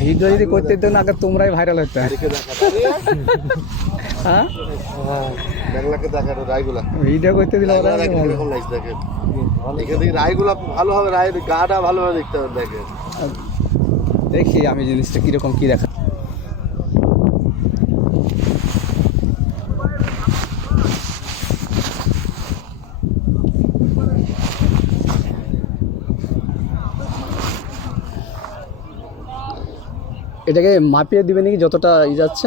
Video যদি করতে দিত না, আগে তোমরাই ভাইরাল হতে। হ্যাঁ ভিডিও করতে দিলে রায়গুলা ভালো হবে, রায়ের গাটা ভালোভাবে দেখতে হবে। দেখেন দেখি আমি জিনিসটা কিরকম কি দেখা। এটাকে মাপিয়ে দিবে নাকি যতটা ই যাচ্ছে,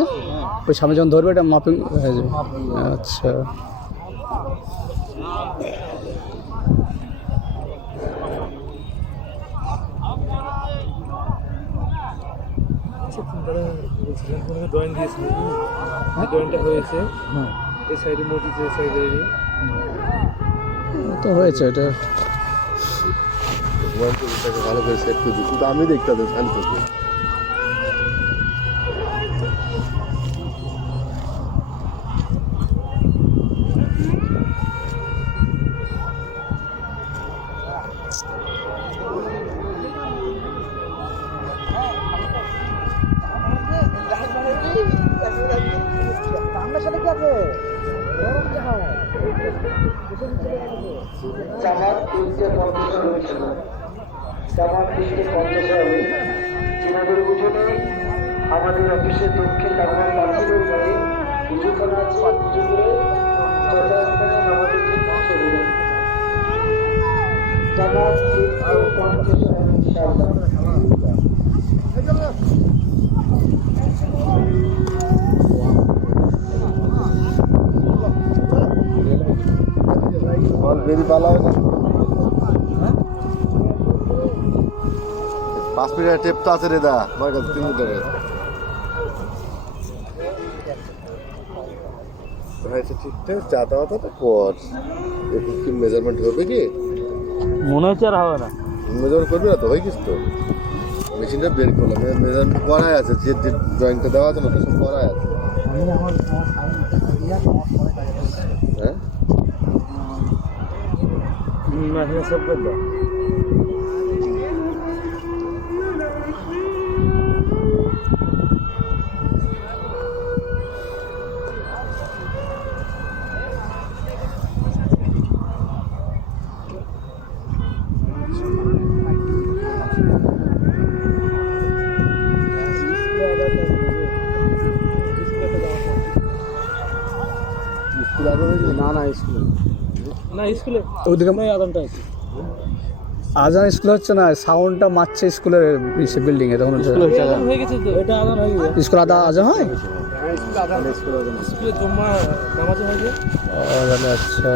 ওই সামনে যখন ধরবে এটা মাপিং হয়ে যাবে। আচ্ছা ড্রয়িং দিয়েছিল, ড্রয়িংটা হয়েছে এই সাইডে মোটিভ, এই সাইডে তো হয়েছে এটা। ভালো করে সেট করে দিই, কিন্তু আমি দেখতে হবে খালি চোখে। আমাদের অফিসের দক্ষিণ বাংলার পাখিদের বাড়ি কিছুক্ষণা পাত্রীগুলো যথাস্থানে আমাদের জন্য চলবে। জামাত ইনশাআল্লাহ। বেরি পালা হয় না, 5 মিটার টেপ তো আছে রে দা, আমার কাছে 3 মিটারের। আচ্ছা ঠিকঠাক চাতা তো কর, একটু কি মেজারমেন্ট হবে কি মনে হচ্ছে আর হবে না। মেজারমেন্ট করবি না তো, হয়ে গেছে তো। মেশিনটা বের করলাম, মেজারমেন্ট করাই আছে, যে ড্রয়িংটা দেওয়া আছে না তো সব করাই আছে। হ্যাঁ সব করে দাও। না না স্কুলে না, স্কুলে ওদিকে আদানটা আছে। আজান স্কুল হচ্ছে না, সাউন্ডটা মারছে স্কুলের বিল্ডিং এ। তখন হয়ে গেছে তো, এটা আদান হয়ে গেছে। স্কুল আজান হয়, স্কুলে জমা নামাজ হয়ে গেছে। আচ্ছা।